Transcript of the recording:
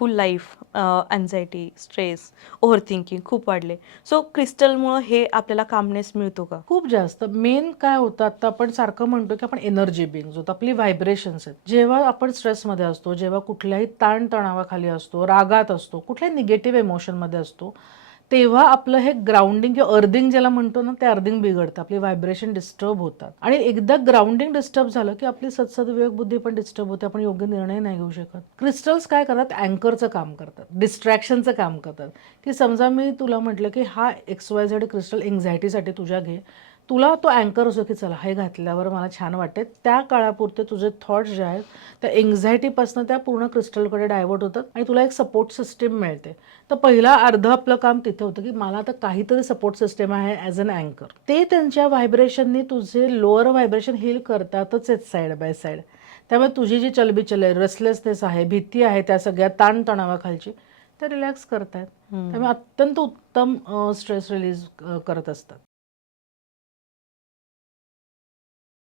Stressful life, anxiety, stress, over thinking खूप वाढले. So क्रिस्टलमुळं हे आपल्याला कामनेस मिळतो का? खूप जास्त. मेन काय होतं, आता आपण सारखं म्हणतो की आपण एनर्जी बिंग्स होतो, आपली व्हायब्रेशन्स आहेत. जेव्हा आपण स्ट्रेसमध्ये असतो, जेव्हा कुठल्याही ताणतणावाखाली असतो, रागात असतो, कुठल्याही निगेटिव्ह इमोशनमध्ये असतो, तेव्हा आपलं हे ग्राउंडिंग किंवा अर्थिंग ज्याला म्हणतो ना, ते अर्थिंग बिघडतं. आपली व्हायब्रेशन डिस्टर्ब होतात आणि एकदा ग्राउंडिंग डिस्टर्ब झालं की आपली सद्सद्विवेक बुद्धी पण डिस्टर्ब होते. आपण योग्य निर्णय नाही घेऊ शकत. क्रिस्टल्स काय करतात, अँकरचं काम करतात, डिस्ट्रॅक्शनचं काम करतात. की समजा मी तुला म्हटलं की हा XYZ क्रिस्टल एन्झायटीसाठी तुझ्या घे, तुला तो अँकर असतो की चला हे घातल्यावर मला छान वाटते. त्या काळापुरते तुझे थॉट्स जे आहेत त्या एन्झायटीपासून त्या पूर्ण क्रिस्टलकडे डायव्हर्ट होतात आणि तुला एक सपोर्ट सिस्टीम मिळते. तर पहिला अर्ध आपलं काम तिथे होतं की मला आता काहीतरी सपोर्ट सिस्टीम आहे ॲज अन अँकर. ते त्यांच्या व्हायब्रेशननी तुझे लोअर व्हायब्रेशन हील करतातच आहेत साईड बाय साईड. त्यामुळे तुझी जी चलबिचल आहे, रेस्टलेसनेस आहे, भीती आहे, त्या सगळ्या ताणतणावाखालची, ते रिलॅक्स करतायत. त्यामुळे अत्यंत उत्तम स्ट्रेस रिलीज करत असतात.